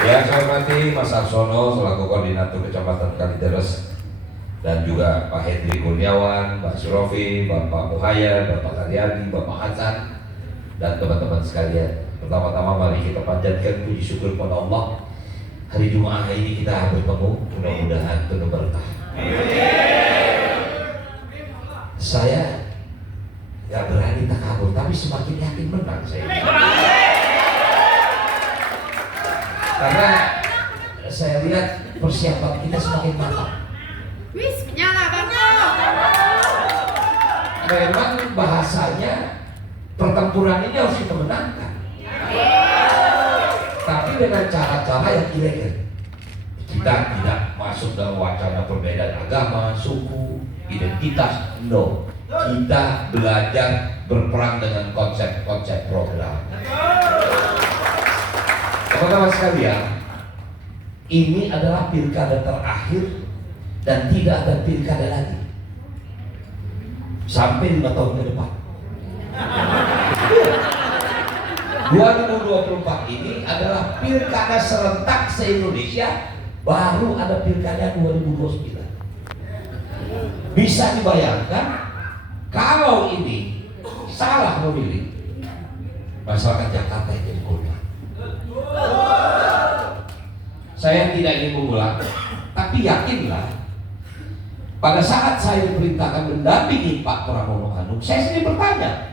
Ya, saya hormati Mas Arsono selaku koordinator Kecamatan Kalideres, dan juga Pak Hendri Kurniawan, Pak Surofi, Bapak Muhayyan, Bapak Karyadi, Bapak Hasan, dan teman-teman sekalian. Pertama-tama mari kita panjatkan puji syukur kepada Allah. Hari Jumat ini kita bertemu, mudah-mudahan penuh berkah. Saya nggak berani takabur, tapi semakin yakin menang saya. Karena saya lihat persiapan kita semakin matang. Wis, menyala Bang. Memang bahasanya pertempuran ini harus kita menangkan, tapi dengan cara-cara yang ilegal. Kita tidak masuk dalam wacana perbedaan agama, suku, identitas. No, kita belajar berperang dengan konsep-konsep program. Teman-teman sekalian, ini adalah pilkada terakhir dan tidak ada pilkada lagi sampai 5 tahun ke depan. 2024 ini adalah pilkada serentak se-Indonesia, baru ada pilkada 2029. Bisa dibayangkan kalau ini salah memilih, masyarakat Jakarta yang jadi korban. Saya tidak ingin mengulang, tapi yakinlah pada saat saya diperintahkan mendampingi Pak Pramono Anung, saya sendiri bertanya,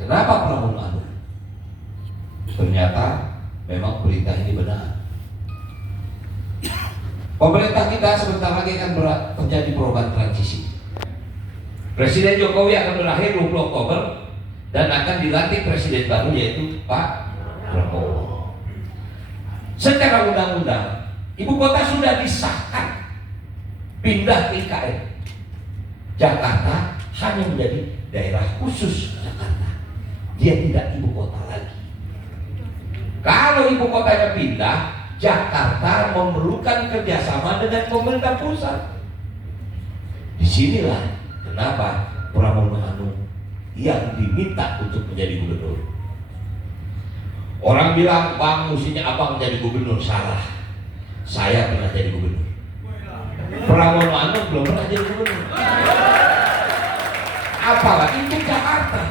kenapa Pramono Anung? Ternyata memang perintah ini benar. Pemerintah kita sebentar lagi akan terjadi perubahan transisi. Presiden Jokowi akan berakhir 20 Oktober dan akan dilantik presiden baru, yaitu Pak Prabowo. Secara undang-undang, ibu kota sudah disahkan pindah ke IKN. Jakarta hanya menjadi daerah khusus Jakarta. Dia tidak ibu kota lagi. Kalau ibu kotanya pindah, Jakarta memerlukan kerjasama dengan pemerintah pusat. Disinilah kenapa Pramono Anung yang diminta untuk menjadi gubernur. Orang bilang, Bang, mestinya abang jadi gubernur. Salah. Saya pernah jadi gubernur. Pramono Anung belum pernah jadi gubernur. Apalagi untuk Jakarta,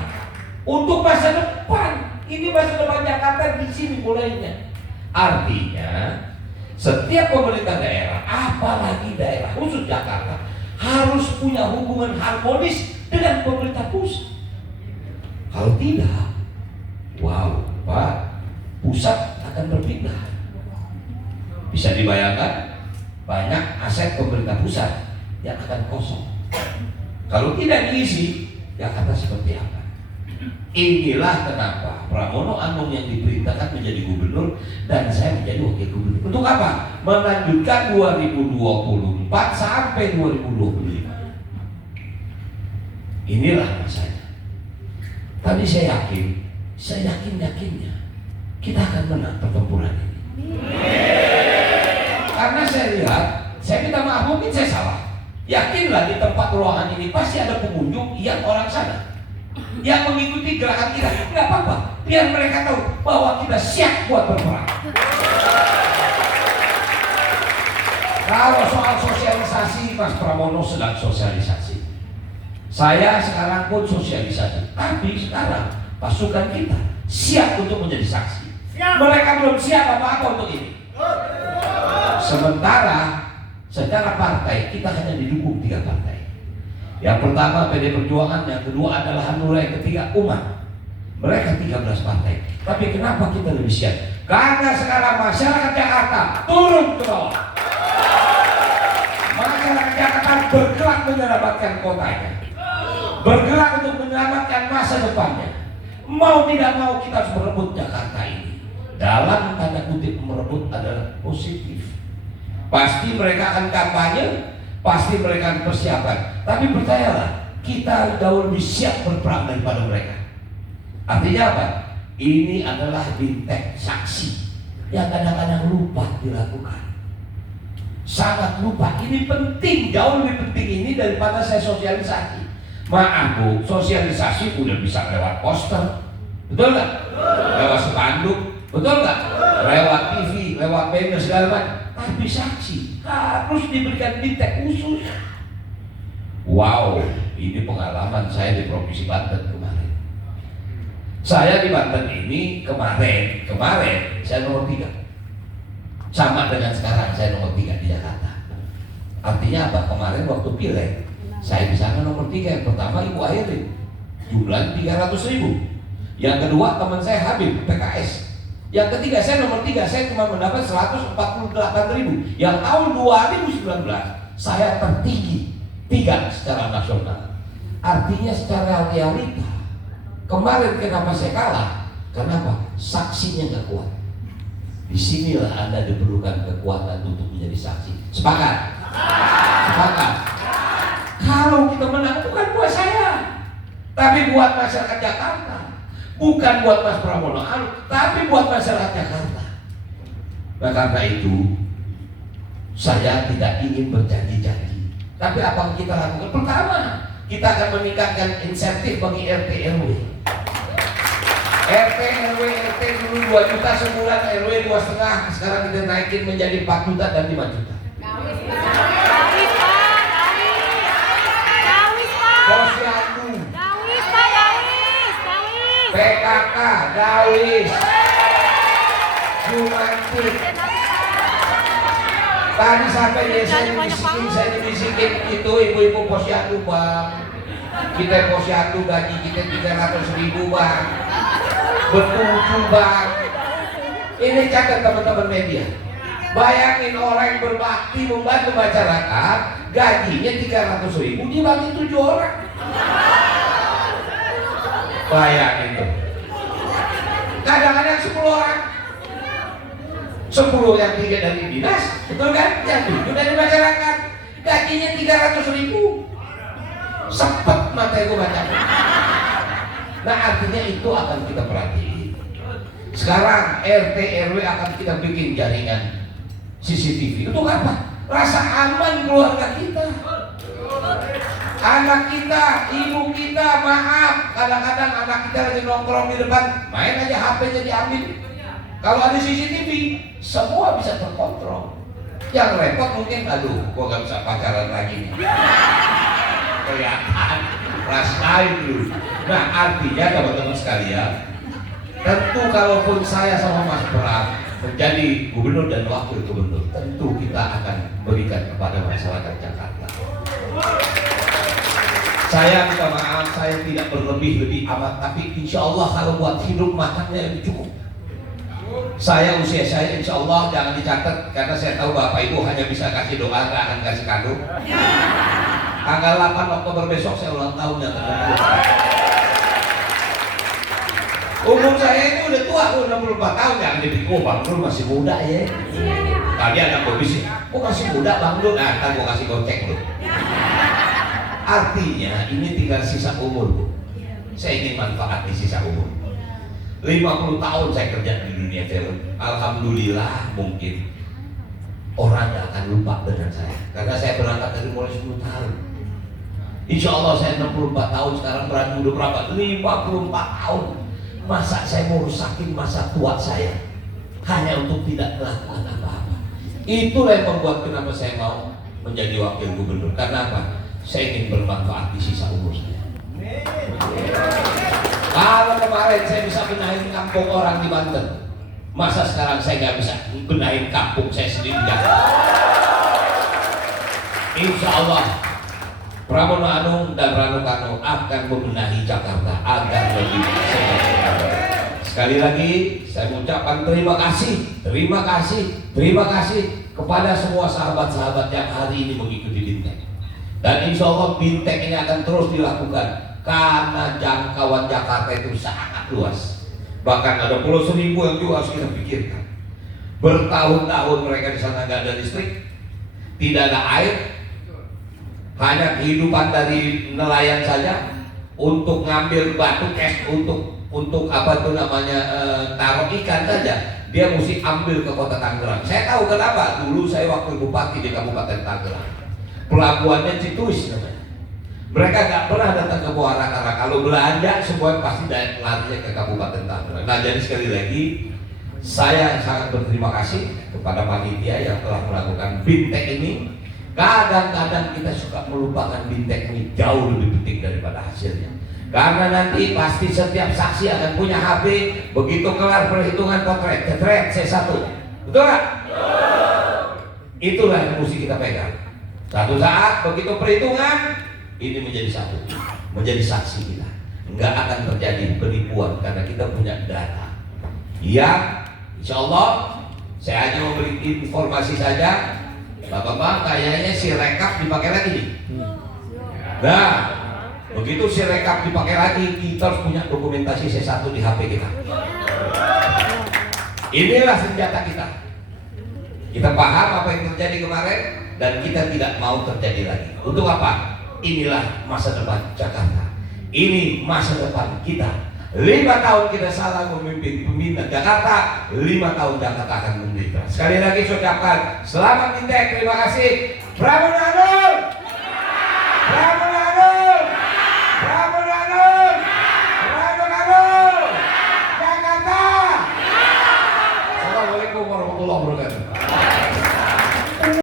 untuk masa depan. Ini masa depan Jakarta di sini mulainya. Artinya, setiap pemerintah daerah, apalagi daerah khusus Jakarta, harus punya hubungan harmonis dengan pemerintah pusat. Kalau tidak, wow, Pak, pusat akan berpindah. Bisa dibayangkan banyak aset pemerintah pusat yang akan kosong. Kalau tidak diisi, Jakarta seperti apa? Inilah kenapa Pramono Anung yang diperintahkan menjadi gubernur dan saya menjadi wakil gubernur. Untuk apa? Melanjutkan 2024 sampai 2025. Inilah masanya. Tadi saya yakinnya kita akan menang pertempuran ini. Karena saya lihat, saya minta maaf mungkin saya salah. Yakinlah di tempat ruangan ini pasti ada pengunjung yang orang sana, yang mengikuti gerakan kita. Nggak apa-apa, biar mereka tahu bahwa kita siap buat berperang. Kalau soal sosialisasi, Mas Pramono sedang sosialisasi. Saya sekarang pun sosialisasi. Tapi sekarang pasukan kita siap untuk menjadi saksi. Mereka belum siap apa-apa untuk ini. Sementara secara partai kita hanya didukung 3 partai. Yang pertama PD Perjuangan, yang kedua adalah Hanura, yang ketiga umat. Mereka 13 partai. Tapi kenapa kita lebih siap? Karena sekarang masyarakat Jakarta turun ke bawah. Masyarakat Jakarta bergerak menyelamatkan kotanya, bergerak untuk menyelamatkan masa depannya. Mau tidak mau kita harus merebut Jakarta ini. Dalam tanda kutip merebut adalah positif. Pasti mereka akan kampanye, pasti mereka akan persiapan. Tapi percayalah, kita jauh lebih siap berperang daripada mereka. Artinya apa? Ini adalah bintang saksi yang kadang-kadang lupa dilakukan. Sangat lupa. Ini penting, jauh lebih penting ini daripada saya sosialisasi. Maaf Bu, sosialisasi udah bisa lewat poster, betul nggak? Lewat spanduk, betul nggak? Lewat TV, lewat dan segala macam. Tapi saksi harus diberikan bintang khusus. Wow, ini pengalaman saya di Provinsi Banten kemarin. Saya di Banten ini kemarin saya nomor 3. Sama dengan sekarang saya nomor 3 di Jakarta. Artinya apa? Kemarin waktu pileg saya di sana nomor 3. Yang pertama Ibu Airin, jumlah 300.000. Yang kedua teman saya Habib PKS. Yang ketiga saya nomor 3, saya cuma mendapat 148.000. Yang tahun 2019 saya tertinggi 3 secara nasional. Artinya secara realita kemarin kenapa saya kalah? Kenapa? Saksinya nggak kuat. Disinilah Anda diperlukan kekuatan untuk menjadi saksi. Sepakat? Sepakat? Kalau kita menang bukan buat saya, tapi buat masyarakat Jakarta. Bukan buat Mas Pramono Anung, tapi buat masyarakat Jakarta. Nah karena itu saya tidak ingin berjanji-janji. Tapi apa yang kita lakukan? Pertama, kita akan meningkatkan insentif bagi RT RW. RT RW dulu 2 juta sebulan, RW 2,5, sekarang kita naikin menjadi 4 juta dan 5 juta. Posyandu, PKK, Dawis, Jumantik. Tadi sampai saya dibisikin itu ibu-ibu posyandu bang. Kita posyandu gaji kita 300.000 bang. Betul bang. Ini catat teman-teman media. Bayangin orang yang berbakti membantu masyarakat, gajinya 300.000 dibagi 7 orang. Bayangin tuh. Kadang-kadang 10 orang. 10 yang 3 dari dinas, betul kan? Yang 7 dari masyarakat, gajinya 300.000. Sepet mata gue baca. Nah artinya itu akan kita perhatiin. Sekarang RT RW akan kita bikin jaringan CCTV. Untuk apa? Rasa aman keluarga kita. Anak kita, ibu kita, maaf, kadang-kadang anak kita lagi nongkrong di depan, main aja HP-nya diambil. Kalau ada CCTV, semua bisa terkontrol. Yang repot mungkin, aduh, gua gak bisa pacaran lagi nih. Kelihatan, rasain dulu. Nah, artinya teman-teman sekalian, tentu kalaupun saya sama Mas Pram menjadi gubernur dan wakil gubernur, tentu kita akan berikan kepada masyarakat Jakarta. Saya minta maaf, saya tidak berlebih-lebih amat, tapi insya Allah kalau buat hidup makannya lebih cukup. Saya usia saya insya Allah jangan dicatat, karena saya tahu Bapak Ibu hanya bisa kasih doa, nggak akan kasih kado. Tanggal 8 Oktober besok saya ulang tahun ya teman-teman. Umur saya ini udah tua, 64 tahun, jangan dipikir, Bang Dul masih muda ya. Tadi anak gue bisik, masih muda Bang Dul, nah ntar gue kasih gocek lu. Artinya ini tinggal sisa umur, Bu. Saya ingin manfaat di sisa umur. 50 tahun saya kerja di dunia film. Alhamdulillah mungkin orang gak akan lupa dengan saya, karena saya berangkat dari mulai 10 tahun. Insya Allah saya 64 tahun sekarang, berani udah berapa? 54 tahun. Masa saya mau rusakin masa tua saya hanya untuk tidak melakukan apa-apa? Itulah yang membuat kenapa saya mau menjadi wakil gubernur. Karena apa? Saya ingin bermanfaat di sisa umur saya. Kalau kemarin saya bisa benahin kampung orang di Banten, masa sekarang saya nggak bisa benahin kampung saya sendiri? Insya Allah Pramono Anung dan Rano Karno akan membenahi Jakarta agar lebih sehat. Sekali lagi saya mengucapkan terima kasih kepada semua sahabat-sahabat yang hari ini mengikuti Bintang. Dan insya Allah Bintang ini akan terus dilakukan karena jangkauan Jakarta itu sangat luas. Bahkan ada Pulau Seribu yang juga harus kita pikirkan. Bertahun-tahun mereka di sana nggak ada listrik, tidak ada air, hanya kehidupan dari nelayan saja. Untuk ngambil batu es, untuk apa itu namanya taruh ikan saja, dia mesti ambil ke kota Tangerang. Saya tahu kenapa. Dulu saya waktu bupati di Kabupaten Tangerang, pelabuhannya Cituis namanya. Mereka nggak pernah datang ke Muara karena kalau belanja semua pasti larinya ke Kabupaten Tangerang. Nah jadi sekali lagi Saya sangat berterima kasih kepada panitia yang telah melakukan bintek ini. Kadang-kadang kita suka melupakan bintek ini jauh lebih penting daripada hasilnya. Karena nanti pasti setiap saksi akan punya HP. Begitu kelar perhitungan potret, cetret C1. Betul nggak? Itulah yang mesti kita pegang. Satu saat begitu perhitungan ini menjadi satu, menjadi saksi kita. Nggak akan terjadi penipuan karena kita punya data. Ya, insya Allah saya hanya memberi informasi saja. Bapak-bapak, kayaknya si rekap dipakai lagi. Nah, begitu si rekap dipakai lagi, kita harus punya dokumentasi C1 di HP kita. Inilah senjata kita. Kita paham apa yang terjadi kemarin dan kita tidak mau terjadi lagi. Untuk apa? Inilah masa depan Jakarta. Ini masa depan kita. 5 tahun kita salah memimpin pembina Jakarta, 5 tahun Jakarta akan merdeka. Sekali lagi saya ucapkan selamat Bintek, terima kasih. Pramono.